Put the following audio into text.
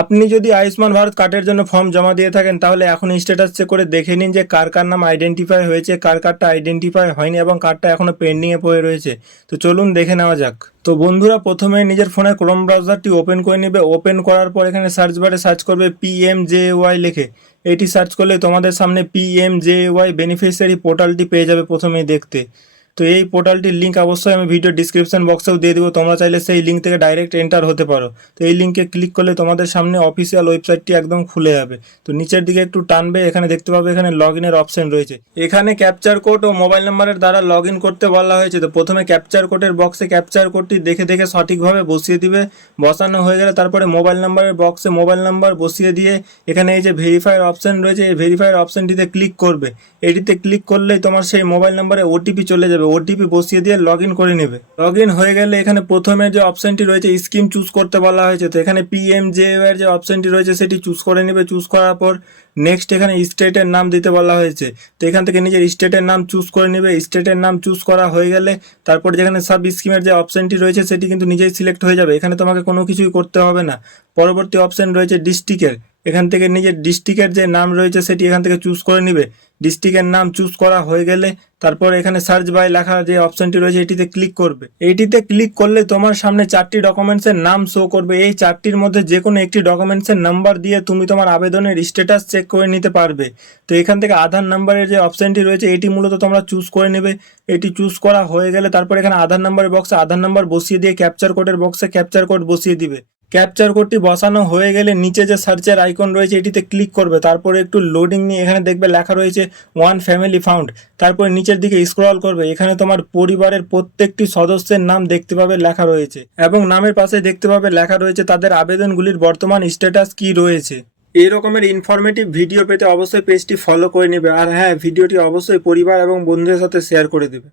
আপনি যদি আয়ুষ্মান ভারত কার্ডের জন্য ফর্ম জমা দিয়ে থাকেন তাহলে এখন স্ট্যাটাস চেক করে দেখে নিন যে কার কার নাম আইডেন্টিফাই হয়েছে, কার কার্ডটা আইডেন্টিফাই হয়নি এবং কার্ডটা এখনও পেন্ডিংয়ে পড়ে রয়েছে। তো চলুন দেখে নেওয়া যাক। তো বন্ধুরা, প্রথমে নিজের ফোনে ক্রোম ব্রাউজারটি ওপেন করে নেবে। ওপেন করার পর এখানে সার্চ বারে সার্চ করবে PMJAY লিখে। এটি সার্চ করলে তোমাদের সামনে PMJAY বেনিফিশিয়ারি পোর্টালটি পেয়ে যাবে প্রথমেই দেখতে। তো এই পোর্টালটির লিঙ্ক অবশ্যই আমি ভিডিও ডিসক্রিপশন বক্সেও দিয়ে দেবো, তোমরা চাইলে সেই লিঙ্ক থেকে ডাইরেক্ট এন্টার হতে পারো। তো এই লিঙ্কে ক্লিক করলে তোমাদের সামনে অফিসিয়াল ওয়েবসাইটটি একদম খুলে যাবে। তো নিচের দিকে একটু টানবে, এখানে দেখতে পাবে এখানে লগ ইনের অপশন রয়েছে। এখানে ক্যাপচার কোড ও মোবাইল নাম্বারের দ্বারা লগ ইন করতে বলা হয়েছে। তো প্রথমে ক্যাপচার কোডের বক্সে ক্যাপচার কোডটি দেখে দেখে সঠিকভাবে বসিয়ে দিবে। বসানো হয়ে গেলে তারপরে মোবাইল নাম্বারের বক্সে মোবাইল নাম্বার বসিয়ে দিয়ে এখানে এই যে ভেরিফাইয়ের অপশন রয়েছে, এই ভেরিফাইয়ের অপশনটিতে ক্লিক করবে। এটিতে ক্লিক করলেই তোমার সেই মোবাইল নাম্বারে ওটিপি চলে যাবে। ওটিপি বসিয়ে দিয়ে লগ ইন করে নেবে। লগ ইন হয়ে গেলে এখানে প্রথমে যে অপশনটি রয়েছে স্কিম চুজ করতে বলা হয়েছে। তো এখানে PMJAY এর যে অপশনটি রয়েছে সেটি চুজ করে নেবে। চুজ করার পর নেক্সট এখানে স্টেটের নাম দিতে বলা হয়েছে। তো এখান থেকে নিজের স্টেটের নাম চুজ করে নেবে। স্টেটের নাম চুজ করা হয়ে গেলে তারপর যেখানে সাব স্কিমের যে অপশনটি রয়েছে সেটি কিন্তু নিজেই সিলেক্ট হয়ে যাবে। এখানে তোমাকে কোনো কিছুই করতে হবে না। পরবর্তী অপশন রয়েছে ডিস্ট্রিক্টের। এখান থেকে নিজের ডিস্ট্রিক্টের যে নাম রয়েছে সেটি এখান থেকে চুজ করে নিবে। ডিস্ট্রিক্টের নাম চুজ করা হয়ে গেলে তারপর এখানে সার্চ বাই লেখা যে অপশনটি রয়েছে এটিতে ক্লিক করবে। এইটিতে ক্লিক করলে তোমার সামনে 4টি ডকুমেন্টসের নাম শো করবে। এই 4টির মধ্যে যে কোনো একটি ডকুমেন্টসের নাম্বার দিয়ে তুমি তোমার আবেদনের স্ট্যাটাস চেক করে নিতে পারবে। তো এখান থেকে আধার নাম্বারের যে অপশনটি রয়েছে এটি মূলত তোমরা চুজ করে নেবে। এটি চুজ করা হয়ে গেলে তারপর এখানে আধার নাম্বারের বক্সে আধার নাম্বার বসিয়ে দিয়ে ক্যাপচার কোডের বক্সে ক্যাপচার কোড বসিয়ে দিবে। ক্যাপচার কোডটি বসানো হয়ে গেলে নিচে যে সার্চের আইকন রয়েছে এটিতে ক্লিক করবে। তারপরে একটু লোডিং নিয়ে এখানে দেখবে লেখা রয়েছে ওয়ান ফ্যামিলি ফাউন্ড। তারপরে নিচের দিকে স্ক্রল করবে, এখানে তোমার পরিবারের প্রত্যেকটি সদস্যের নাম দেখতে পাবে লেখা রয়েছে এবং নামের পাশে দেখতে পাবে লেখা রয়েছে তাদের আবেদনগুলির বর্তমান স্ট্যাটাস কি রয়েছে। এই রকমের ইনফরমেটিভ ভিডিও পেতে অবশ্যই পেজটি ফলো করে নেবে। আর হ্যাঁ, ভিডিওটি অবশ্যই পরিবার এবং বন্ধুদের সাথে শেয়ার করে দেবে।